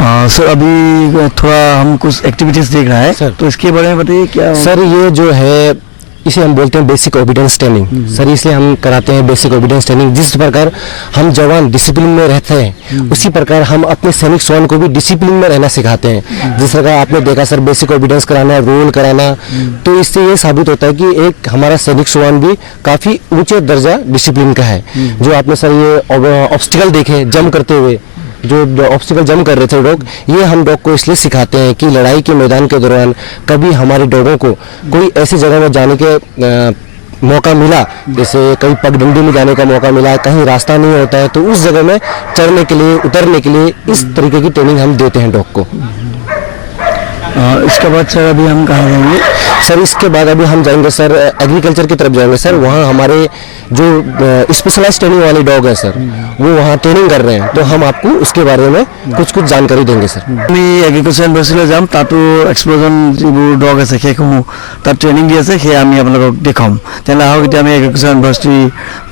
Sir अभी थोड़ा हम कुछ एक्टिविटीज़ देख रहा है सर, तो इसके बारे में बताइए क्या। सर ये जो है इसे हम बोलते हैं बेसिक ओबीडियंस ट्रेनिंग। सर इसलिए हम कराते हैं बेसिक ओबीडियंस ट्रेनिंग। जिस प्रकार हम जवान डिसिप्लिन में रहते हैं उसी प्रकार हम अपने सैनिक स्वान को भी डिसिप्लिन में रहना सिखाते हैं। जिस प्रकार आपने देखा सर बेसिक ओबीडियंस कराना, रोल कराना, तो इससे ये साबित होता है कि एक हमारा सैनिक स्वान भी काफ़ी ऊंचे दर्जा डिसिप्लिन का है। जो आपने सर ये ऑब्स्टिकल देखे जंप करते हुए, जो ऑब्स्टिकल जंप कर रहे थे डॉग, ये हम डॉग को इसलिए सिखाते हैं कि लड़ाई के मैदान के दौरान कभी हमारे डॉगों को कोई ऐसी जगह में जाने के मौका मिला, जैसे कहीं पगडंडी में जाने का मौका मिला, कहीं रास्ता नहीं होता है, तो उस जगह में चढ़ने के लिए, उतरने के लिए इस तरीके की ट्रेनिंग हम देते हैं डॉग को। इसके बाद सर अभी हम कहाँ जाएंगे? सर इसके बाद अभी हम जाएंगे सर एग्रीकल्चर की तरफ जाएंगे सर। वहाँ हमारे जो स्पेशलाइज ट्रेनिंग वाले डॉग है सर, वो वहाँ ट्रेनिंग कर रहे हैं, तो हम आपको उसके बारे में कुछ जानकारी देंगे सर। আমি এগ্ৰিকালচাৰ ইউনিভাৰ্চিটিলৈ যাম, তাতো এক্সপ্ল'জন যিবোৰ ডগ আছে সেইসমূহ তাত ট্ৰেইনিং দি আছে, সেয়া আমি আপোনালোকক দেখুৱাম। তেনেহ'লে আহক এতিয়া আমি এগ্ৰিকালচাৰ ইউনিভাৰ্চিটিৰ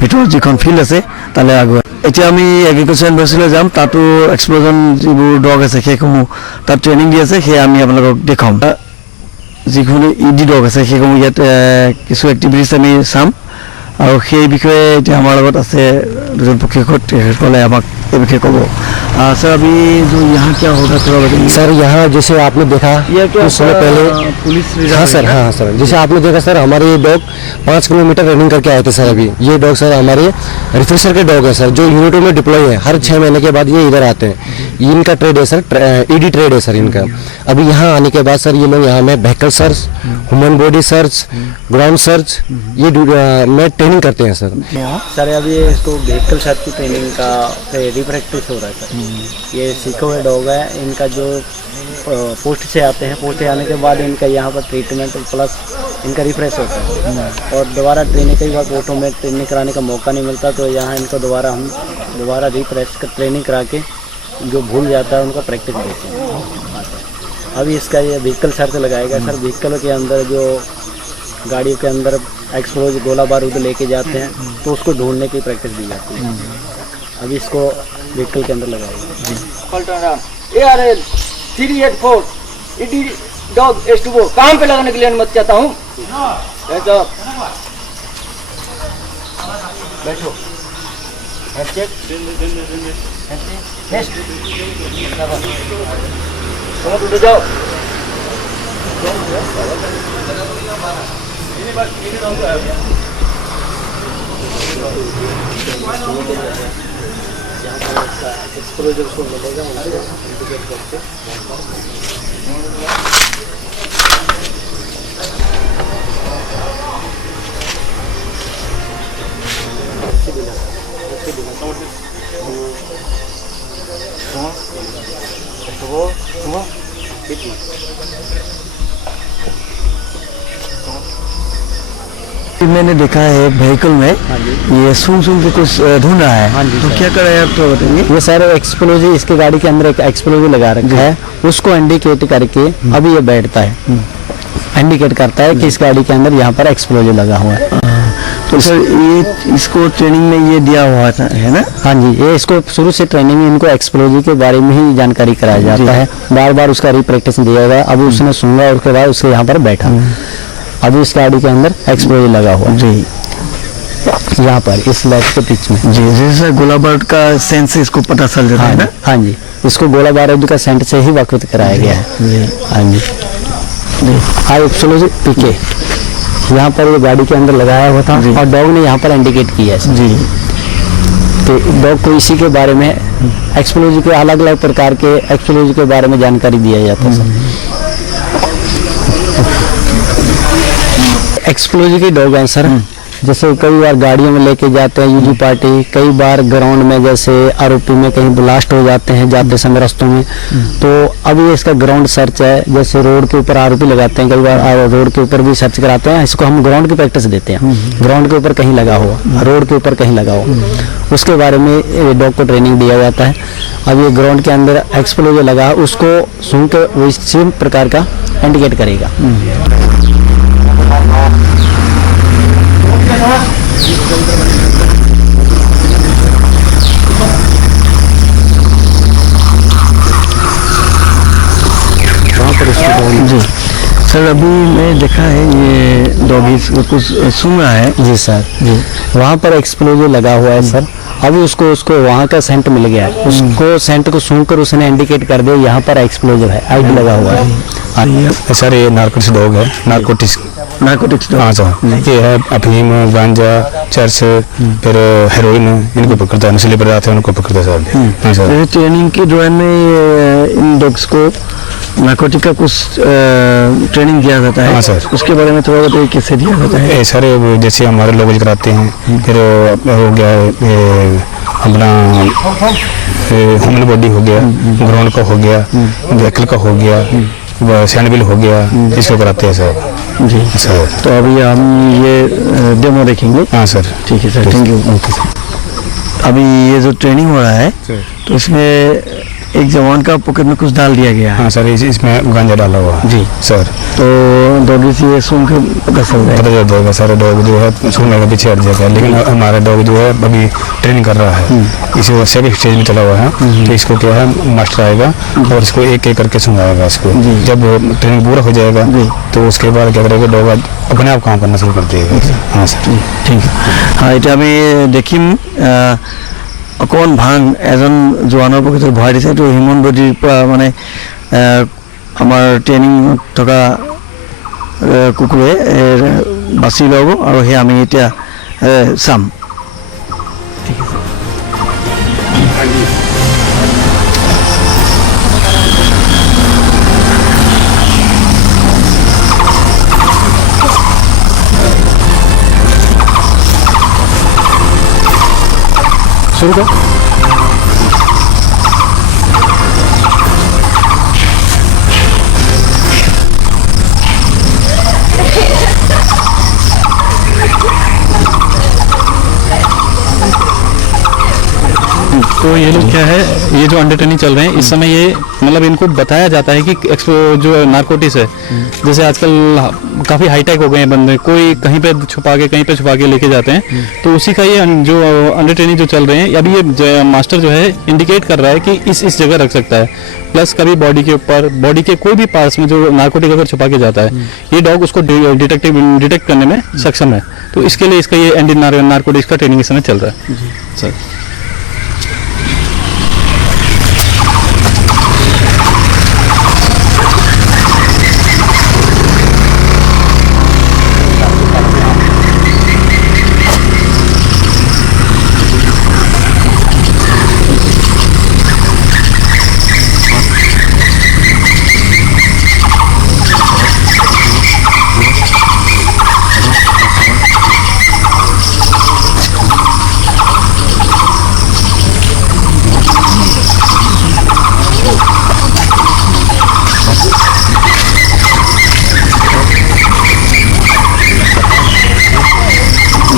ভিতৰত যিখন ফিল্ড আছে তালৈ আগুৱাই। এতিয়া আমি এগ্ৰিকালচাৰ ইউনিভাৰ্চিটিলৈ যাম, তাতো এক্সপ্ল'জন যিবোৰ ডগ আছে সেইসমূহ তাত ট্ৰেইনিং দি আছে, সেয়া আমি আপোনালোকক দেখুৱাম। যিখিনি ইডি ডগ আছে সেইসমূহ ইয়াত কিছু এক্টিভিটিছ আমি চাম, আৰু সেই বিষয়ে এতিয়া আমাৰ লগত আছে দুজন প্ৰশিক্ষক, তেখেতসকলে আমাক এই বিষয়ে ক'ব। सर अभी जो यहाँ क्या होगा थोड़ा बताइए। सर यहाँ जैसे आपने देखा कुछ समय पहले पुलिस, हाँ सर, हाँ सर, जैसे आपने देखा सर हमारे डॉग 5 किलोमीटर रनिंग करके आए थे सर। अभी ये डॉग सर हमारे रिफ्रेशर के डॉग है सर, जो यूनिटों में डिप्लॉय है। हर 6 महीने के बाद ये इधर आते हैं। इनका ट्रेड है सर, ईडी ट्रेड है सर इनका। अभी यहाँ आने के बाद सर ये लोग यहाँ में vehicle search, human body search, ground search, ये में ट्रेनिंग करते हैं सर। सर अभी इसको व्हीकल सर्च की ट्रेनिंग का रिप्रैक्टिस हो रहा है सर। ये सीखे हुए डॉग है, इनका जो पोस्ट से आते हैं, पोस्ट से आने के बाद इनका यहाँ पर ट्रीटमेंट प्लस इनका रिफ्रेश होता है, और दोबारा ट्रेनिंग कई बार पोस्टों में ट्रेनिंग कराने का मौका नहीं मिलता, तो यहाँ इनको दोबारा रिफ्रेश कर ट्रेनिंग करा के जो भूल जाता है उनको प्रैक्टिस देते हैं। अभी इसका ये व्हीकल सर्च लगाएगा सर। व्हीकल के अंदर जो गाड़ियों के अंदर एक्सप्लोज गोला बारूद लेके जाते हैं, तो उसको ढूंढने की प्रैक्टिस दी जाती है। अभी इसको व्हीकल के अंदर लगाएगा। ARL 384 ईडी डॉग S2 काम पे लगाने के लिए अनुमति चाहता हूँ। बैठो, उठ जाओ। एक्सप्लोजर को मिलेगा इंडिकेट करके। मैंने देखा है व्हीकल में ये सूंघ के कुछ ढूंढ रहा है। तो क्या कर रहे हैं आप तो बताइए। ये सर एक्सप्लोजिव, इसके गाड़ी के अंदर एक एक्सप्लोजिव लगा रखा है, उसको इंडिकेट करके अभी ये बैठता है, इंडिकेट करता है कि इस गाड़ी के अंदर यहाँ पर एक्सप्लोजिव लगा हुआ है। तो सर ये इसको ट्रेनिंग में ये दिया हुआ था है ना? हाँ जी, ये इसको शुरू से ट्रेनिंग में इनको एक्सप्लोजिव के बारे में ही जानकारी कराया जाता है, बार बार उसका रिप्रैक्टिस दिया गया। अभी उसने सुना, उसके बाद उसके यहाँ पर बैठा। अभी इस गाड़ी के अंदर एक्सप्लोजिव लगा हुआ जी, यहाँ पर इस लाइट के बीच में जी। जैसे गोला बारूद का सेंस से इसको पता चल जाता है ना? हाँ जी, इसको गोला बारूद का सेंट से ही वाकिफ कराया गया है। हाँ जी, हाई एक्सप्लोजिव पीके यहाँ पर ये गाड़ी के अंदर लगाया हुआ था, और डॉग ने यहाँ पर इंडिकेट किया है जी। तो डॉग को इसी के बारे में एक्सप्लोजिव के अलग अलग प्रकार के एक्सप्लोजिव के बारे में जानकारी दिया जाता है। एक्सप्लोजिव के डॉग हैं सर, जैसे कई बार गाड़ियों में लेके जाते हैं यूजी पार्टी, कई बार ग्राउंड में जैसे आरोपी में कहीं ब्लास्ट हो जाते हैं जाते समय रास्तों में, तो अभी इसका ग्राउंड सर्च है। जैसे रोड के ऊपर आरोपी लगाते हैं, कई बार रोड के ऊपर भी सर्च कराते हैं, इसको हम ग्राउंड की प्रैक्टिस देते हैं। ग्राउंड के ऊपर कहीं लगा हुआ, रोड के ऊपर कहीं लगा हुआ, उसके बारे में डॉग को ट्रेनिंग दिया जाता है। अब ये ग्राउंड के अंदर एक्सप्लोजिव लगा, उसको सूंघ के वो इसी प्रकार का इंडिकेट करेगा। देखा है ये डॉगीज कुछ सूंघ रहा है। जी सर, जी वहाँ पर एक्सप्लोजर लगा हुआ है सर। अभी उसको वहाँ का सेंट मिल गया है, उसको सेंट को सूंघ कर उसने इंडिकेट कर दिया यहाँ पर एक्सप्लोजर है, आईडी लगा हुआ है। सर ये नारकोटिक्स डॉग है, नारकोटिक्स हाँ सर। ये है अफीम, गांजा, चर्च, फिर हेरोइन, इनको पकड़ता है, नशीले पदार्थ है उनको पकड़ता है सर। हाँ सर। ट्रेनिंग के दौरान में इन डॉग्स को नारकोटिक का कुछ ट्रेनिंग दिया जाता है। हाँ सर। उसके बारे में थोड़ा बताइए कैसे दिया जाता है। सर जैसे हमारे लोग कराते हैं, फिर हो गया अपना ह्यूमन बॉडी हो गया, ग्राउंड का हो गया, व्हीकल का हो गया, सैंडविल हो गया, इसको कराते हैं सर। जी सर। तो अभी हम ये डेमो देखेंगे। हाँ सर। ठीक है सर, थैंक यू। अभी ये जो ट्रेनिंग हो रहा है तो इसमें एक जवान का पॉकेट में कुछ डाल दिया गया है। हाँ सर, इसमें गांजा डाला हुआ है। जी सर। तो डॉगी से ये सूंघ के पता चल जाएगा। पता चल जाएगा सारे डॉग जो है सूंघने के पीछे हट जाएगा, लेकिन हमारा डॉग जो है अभी ट्रेनिंग कर रहा है, इसी वो सेकंड स्टेज में चला हुआ है। तो इसको क्या है मास्टर आएगा और इसको एक एक करके सूंघाएगा इसको। जब ट्रेनिंग पूरा हो जाएगा तो उसके बाद क्या करेगा, डॉग अपने आप काम करना शुरू कर देगा। हाँ सर, ठीक है। हाँ এটা আমি দেখিম অকণ ভাং এজন জোৱানৰ পকেটত ভৰাই দিছে। এইটো হিউমেন বডিৰ পৰা মানে আমাৰ ট্ৰেইনিং থকা কুকুৰে বাছি ল'ব আৰু সেই আমি এতিয়া চাম। शुरू कर। तो ये लोग क्या है, ये जो अंडर ट्रेनिंग चल रहे हैं इस समय, ये मतलब इनको बताया जाता है कि जो नारकोटिक्स है, जैसे आजकल काफ़ी हाईटेक हो गए हैं बंदे, कोई कहीं पे छुपा के लेके जाते हैं। तो उसी का ये जो अंडर ट्रेनिंग जो चल रहे हैं, अभी ये मास्टर जो है इंडिकेट कर रहा है कि इस जगह रख सकता है। प्लस कभी बॉडी के ऊपर, बॉडी के कोई भी पार्ट्स में जो नारकोटिक अगर छुपा के जाता है, ये डॉग उसको डिटेक्ट करने में सक्षम है। तो इसके लिए इसका ये एंटी नारकोटिक्स का ट्रेनिंग इस समय चल रहा है सर।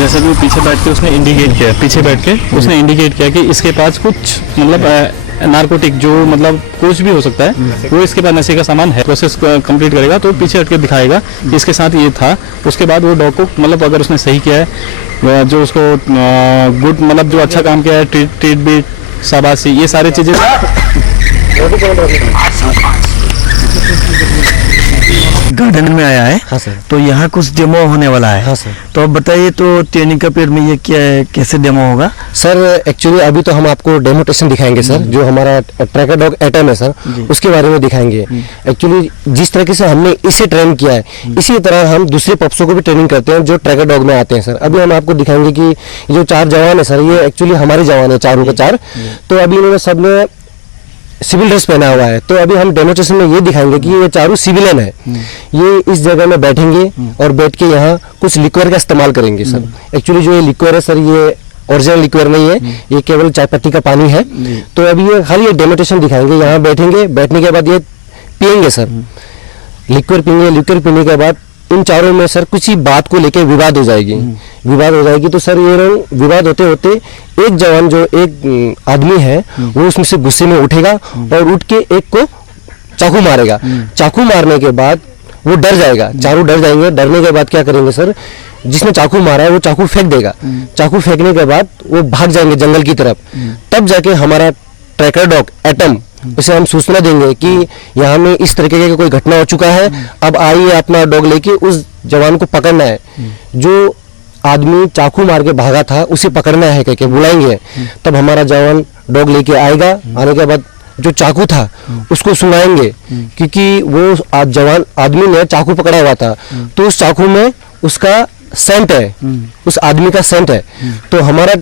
जैसे भी पीछे बैठ के उसने इंडिकेट किया, उसने इंडिकेट किया कि इसके पास कुछ मतलब नारकोटिक जो मतलब कुछ भी हो सकता है, वो इसके पास नशे का सामान है। प्रोसेस कंप्लीट करेगा तो पीछे हट के दिखाएगा कि इसके साथ ये था। उसके बाद वो डॉग को मतलब अगर उसने सही किया है, जो उसको गुड मतलब जो अच्छा काम किया है, ट्रीट बीट, शाबाशी, ये सारी चीज़ें। गार्डन में आया है। हाँ सर। तो यहाँ कुछ डेमो होने वाला है। हाँ सर। तो अब बताइए, तो ट्रेनिंग का पीरियड में ये क्या कैसे डेमो होगा सर? एक्चुअली अभी तो हम आपको डेमोटेशन दिखाएंगे सर, जो हमारा ट्रैकर डॉग एटम है सर, उसके बारे में दिखाएंगे। एक्चुअली जिस तरीके से हमने इसे ट्रेन किया है, इसी तरह हम दूसरे पप्सों को भी ट्रेनिंग करते हैं जो ट्रैकर डॉग में आते हैं सर। अभी हम आपको दिखाएंगे कि ये जो 4 जवान है सर, ये एक्चुअली हमारे जवान है, चारों के 4। तो अभी इन्होंने सबने सिविल ड्रेस पहना हुआ है। तो अभी हम डेमोस्ट्रेशन में ये दिखाएंगे कि ये चारों सिविलियन है। ये इस जगह में बैठेंगे और बैठ के यहाँ कुछ लिक्विड का इस्तेमाल करेंगे सर। एक्चुअली जो ये लिक्विड है सर, ये ओरिजिनल लिक्विड नहीं है, ये केवल चाय पत्ती का पानी है। तो अभी ये खाली ये डेमोस्ट्रेशन दिखाएंगे। यहाँ बैठेंगे, बैठने के बाद ये पियेंगे सर, लिक्विड पियेंगे। लिक्विड पीने के बाद इन चारों में सर कुछ ही बात को लेके विवाद हो जाएगी। तो सर ये विवाद होते होते एक जवान जो एक आदमी है वो उसमें से गुस्से में उठेगा और उठ के एक को चाकू मारेगा। चाकू मारने के बाद वो डर जाएगा, चारों डर जाएंगे। डरने के बाद क्या करेंगे सर, जिसने चाकू मारा है वो चाकू फेंक देगा। चाकू फेंकने के बाद वो भाग जाएंगे जंगल की तरफ। तब जाके हमारा ट्रैकर डॉग एटम उसे हम सूचना देंगे कि यहाँ में इस तरीके का कोई घटना हो चुका है, अब आइए अपना डॉग लेके उस जवान को पकड़ना है, जो आदमी चाकू मार के भागा था उसे पकड़ना है कह के बुलाएंगे। तब हमारा जवान डॉग लेके आएगा, आने के बाद जो चाकू था उसको सुनाएंगे, क्योंकि वो जवान आदमी ने चाकू पकड़ा हुआ था, तो उस चाकू में उसका सेंट है, उस आदमी का सेंट है, तो हमारा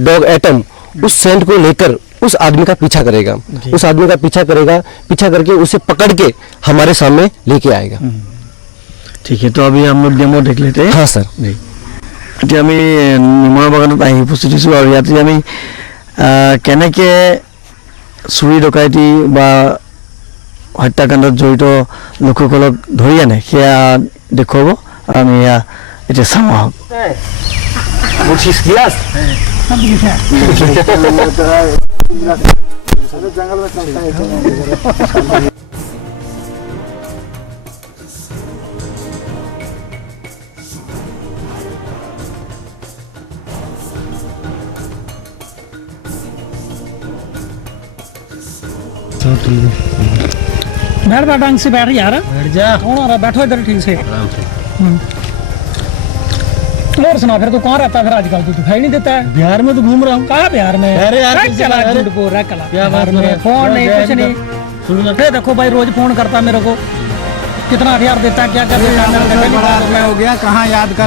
डॉग एटम उस सेंट को लेकर उस आदमी का पीछा करेगा, उस आदमी का पीछा करेगा, पीछा करके उसे पकड़ के हमारे सामने लेके आएगा। ठीक है, तो अभी हम लोग डेमो देख लेते हैं। हाँ सर। এতিয়া আমি নিমৰ বাগানত আহি উপস্থিত হৈছোঁ আৰু ইয়াতে আমি কেনেকৈ চুৰি ডকাইতি বা হত্যাকাণ্ডত জড়িত লোকসকলক ধৰি আনে সেয়া দেখুৱাব আৰু আমি এয়া এতিয়া চাওঁ আহক। बैठ बैठ ढंग से बैठ यार, बैठ जा। कौन आ रहा? बैठो इधर ठीक से, आराम से। और सुना, फिर तू कहाँ रहता है फिर आजकल? तू दिखाई नहीं देता है। बिहार में तो घूम रहा हूँ। कहाँ बिहार में? अरे यार, चला झूठ बोल रहा है, कला बिहार में फोन नहीं, कुछ नहीं। फिर देखो भाई, रोज फोन करता मेरे को, कितना हथियार देता है, क्या कर देता है, हो गया, कहाँ याद कर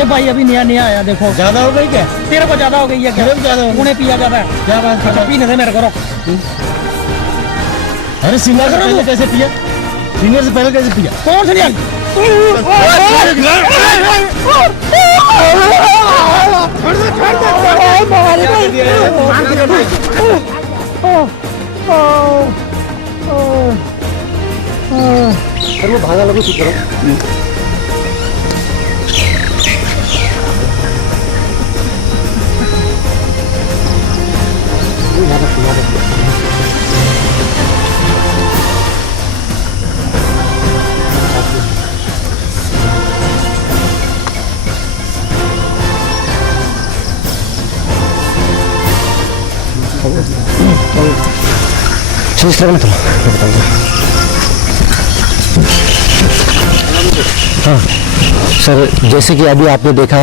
ए भाई अभी नया नया आया, देखो ज्यादा हो गई क्या? तेरे को ज्यादा हो गई है क्या? उन्हें पिया ज्यादा है क्या बात अच्छा, पीने दे मेरे को, रोक। अरे सीनियर से पहले कैसे पिया? सीनियर से पहले कैसे पिया? कौन से नहीं? वो भागा लगो चुप करो। इस तरह थोड़ा हाँ सर, जैसे कि अभी आपने देखा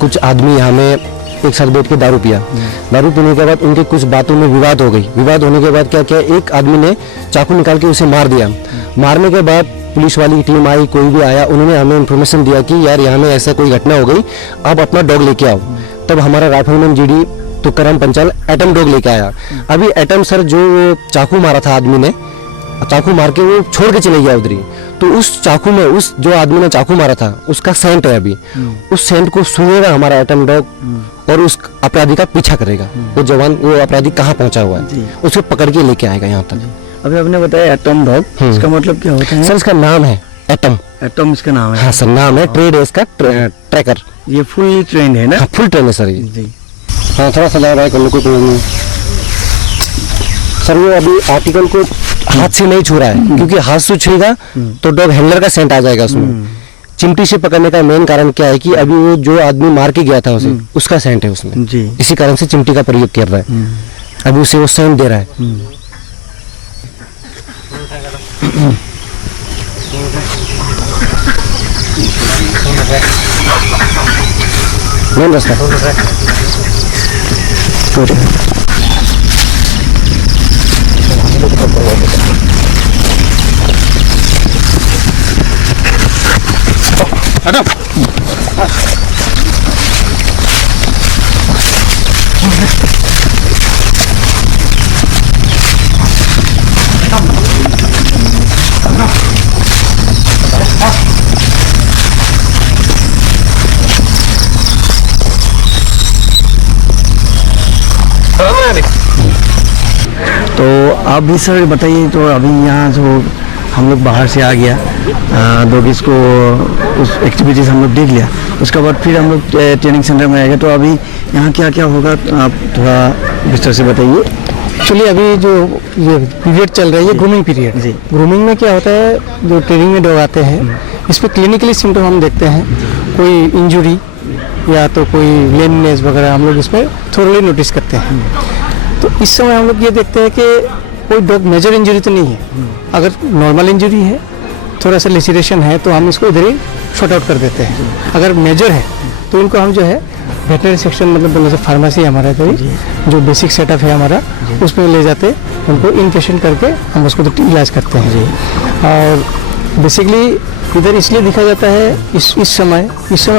कुछ आदमी यहाँ में एक साथ बैठ के दारू पिया, दारू पीने के बाद उनके कुछ बातों में विवाद हो गई। विवाद होने के बाद क्या क्या, एक आदमी ने चाकू निकाल के उसे मार दिया। मारने के बाद पुलिस वाली टीम आई, कोई भी आया, उन्होंने हमें इन्फॉर्मेशन दिया कि यार यहाँ में ऐसा कोई घटना हो गई, आप अपना डॉग लेके आओ। तब हमारा rifleman GD Tukaram Panchal atom dog लेके आया। अभी एटम सर जो चाकू मारा था आदमी ने, चाकू मार के वो छोड़ के चले गया उधर ही, तो उस चाकू में उस जो आदमी ने चाकू मारा था उसका सेंट है। अभी उस सेंट को सुनेगा हमारा एटम डॉग और उस अपराधी का पीछा करेगा। वो जवान, वो अपराधी कहाँ पहुंचा हुआ है, उसे पकड़ के लेके आएगा यहाँ तक। अभी आपने बताया एटम डॉग, इसका मतलब क्या होता है? सर इसका नाम है एटम। एटम इसका नाम है? हाँ सर, नाम है, ट्रेड है इसका, ट्रैकर। ये फुल ट्रेंड है ना? हाँ, फुल ट्रेंड है सर ये। जी हाँ, थोड़ा सा लग रहा है कोई प्रॉब्लम नहीं सर। वो अभी आर्टिकल को हाथ से नहीं छू रहा है, क्योंकि हाथ से छुएगा तो डॉग हैंडलर का सेंट आ जाएगा उसमें। चिमटी से पकड़ने का मेन कारण क्या है कि अभी वो जो आदमी मार के गया था उसे, उसका सेंट है उसमें जी, इसी कारण से चिमटी का प्रयोग कर रहा है। अभी उसे वो सेंट दे रहा है। मेन रास्ता तो आप भी सर बताइए। तो अभी यहाँ जो हम लोग बाहर से आ गया, डॉगिस को उस एक्टिविटीज़ हम लोग देख लिया, उसके बाद फिर हम लोग ट्रेनिंग सेंटर में आएंगे। तो अभी यहाँ क्या क्या होगा आप थोड़ा विस्तार से बताइए। एक्चुअली अभी जो ये पीरियड चल रहा है, ये ग्रूमिंग पीरियड। जी। ग्रूमिंग में क्या होता है, जो ट्रेनिंग में डॉग आते हैं, इस पर क्लिनिकली सिम्टम हम देखते हैं। कोई इंजुरी या तो कोई लेमनेस वगैरह हम लोग इस पर थोड़ली नोटिस करते हैं। तो इस समय हम लोग ये देखते हैं कि कोई डॉग मेजर इंजरी तो नहीं है। अगर नॉर्मल इंजरी है, थोड़ा सा लेसिरेशन है, तो हम इसको इधर ही शॉर्ट आउट कर देते हैं। अगर मेजर है तो इनको हम जो है वेटनरी सेक्शन, मतलब जैसे फार्मेसी है हमारा इधर ही, जो बेसिक सेटअप है हमारा, उसमें ले जाते हैं, उनको इन पेशेंट करके हम उसको तो इलाज करते हैं। और बेसिकली इधर इसलिए दिखा जाता है इस समय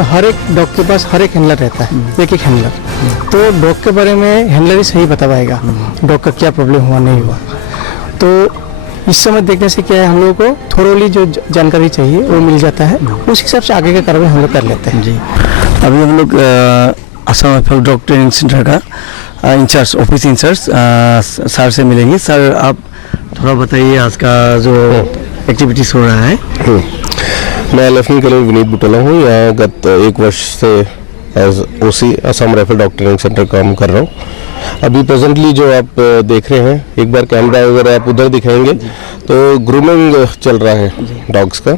हर एक डॉग के पास हर एक हैंडलर रहता है, एक हैंडलर। तो डॉग के बारे में हैंडलर ही सही बता पाएगा डॉग का क्या प्रॉब्लम हुआ नहीं हुआ। तो इस समय देखने से क्या है, हम लोगों को थोड़ी जो जानकारी चाहिए वो मिल जाता है, उस हिसाब से आगे का कार्रवाई हम लोग कर लेते हैं। जी, अभी हम लोग Assam rifle dog training centre का इंचार्ज, ऑफिस इंचार्ज सर से मिलेंगे। सर, आप थोड़ा बताइए आज का जो एक्टिविटीज हो रहा है। मैं लेफ्टिनेंट कर्नल विनीत बुटोला हूँ। यहाँ गत 1 वर्ष से as OC Assam rifle dog training centre काम कर रहा हूँ। अभी प्रेजेंटली जो आप देख रहे हैं, एक बार कैमरा वगैरह आप उधर दिखाएंगे, तो ग्रूमिंग चल रहा है डॉग्स का।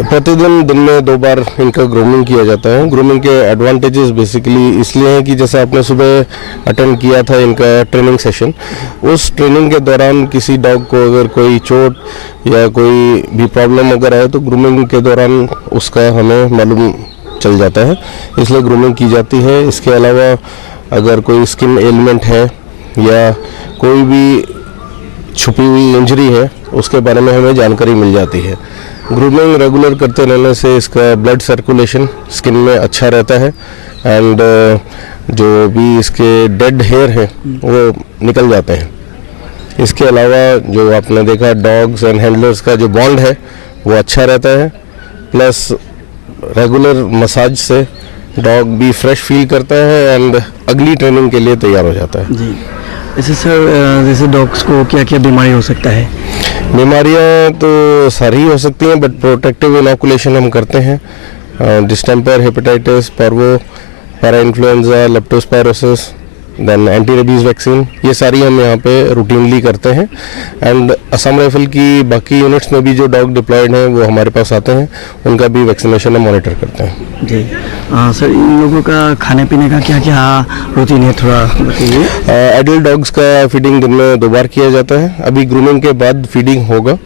प्रतिदिन दिन में 2 बार इनका ग्रूमिंग किया जाता है। ग्रूमिंग के एडवांटेजेस बेसिकली इसलिए हैं कि जैसे आपने सुबह अटेंड किया था इनका ट्रेनिंग सेशन, उस ट्रेनिंग के दौरान किसी डॉग को अगर कोई चोट या कोई भी प्रॉब्लम अगर आए तो ग्रूमिंग के दौरान उसका हमें मालूम चल जाता है, इसलिए ग्रूमिंग की जाती है। इसके अलावा अगर कोई स्किन एलिमेंट है या कोई भी छुपी हुई इंजरी है, उसके बारे में हमें जानकारी मिल जाती है। ग्रूमिंग रेगुलर करते रहने से इसका ब्लड सर्कुलेशन स्किन में अच्छा रहता है एंड जो भी इसके डेड हेयर हैं वो निकल जाते हैं। इसके अलावा जो आपने देखा डॉग्स एंड हैंडलर्स का जो बॉन्ड है वो अच्छा रहता है, प्लस रेगुलर मसाज से डॉग भी फ्रेश फील करता है एंड अगली ट्रेनिंग के लिए तैयार हो जाता है। जी, ऐसे सर, जैसे डॉग्स को क्या क्या बीमारी हो सकता है? बीमारियां तो सारी हो सकती हैं, बट प्रोटेक्टिव इनोकुलेशन हम करते हैं। Distemper, hepatitis, parvo, para influenza, leptospirosis, then anti rabies vaccine, ये सारी हम यहाँ पे रूटीनली करते हैं। एंड असम राइफल की बाकी यूनिट्स में भी जो डॉग डिप्लॉयड हैं वो हमारे पास आते हैं, उनका भी वैक्सीनेशन हम मॉनिटर करते हैं। जी, सर, इन लोगों का खाने पीने का क्या क्या रूटीन है, थोड़ा बताइए। एडल्ट डॉग्स का फीडिंग दिन में 2 बार किया जाता है। अभी ग्रूमिंग के बाद फीडिंग होगा,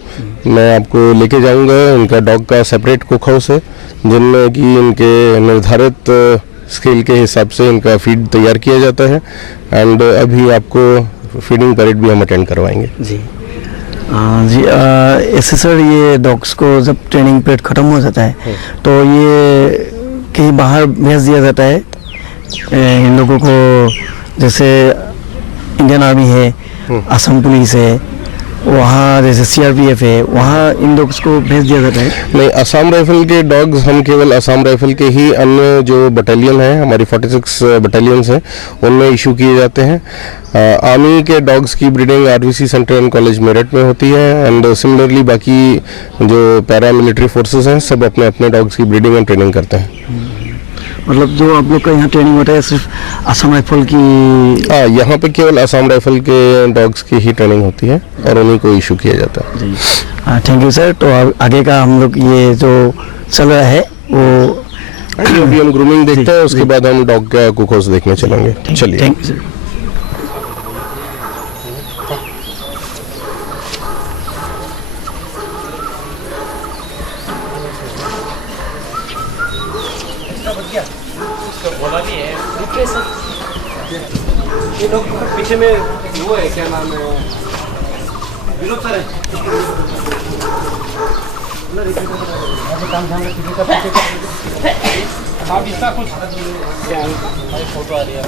मैं आपको लेके जाऊंगा। इनका डॉग का सेपरेट कुक हाउस है जिनमें कि इनके निर्धारित स्केल के हिसाब से इनका फीड तैयार किया जाता है एंड अभी आपको फीडिंग परेड भी हम अटेंड करवाएंगे। जी, जी, ऐसे सर, ये डॉग्स को जब ट्रेनिंग पीरियड ख़त्म हो जाता है तो ये कहीं बाहर भेज दिया जाता है इन लोगों को, जैसे इंडियन आर्मी है, असम पुलिस है, वहाँ जैसे सीआरपीएफ है, वहाँ इन डॉग्स को भेज दिया जाता है? नहीं, असम राइफल के डॉग्स हम केवल असम राइफल के ही अन्य जो बटालियन है, हमारी 46 बटालियंस हैं, उनमें इशू किए जाते हैं। आर्मी के डॉग्स की breeding RVC centre and college Meerut में होती है एंड सिमिलरली बाकी जो पैरा मिलिट्री फोर्सेस हैं सब अपने अपने डॉग्स की ब्रीडिंग एंड ट्रेनिंग करते हैं। मतलब जो आप लोग का यहाँ ट्रेनिंग होता है सिर्फ असम राइफल की? यहाँ पे केवल असम राइफल के डॉग्स की ही ट्रेनिंग होती है और उन्हीं को इशू किया जाता है। जी, थैंक यू सर। तो आगे का हम लोग ये जो चल रहा है वो अभी हम ग्रूमिंग देखते हैं, उसके बाद हम डॉग का कुक हाउस देखने चलेंगे। चलिए, थैंक यू सर। ये लोग पीछे में वो है, क्या नाम है, विनोद सर है। आप इसका कुछ फोटो आ रही है।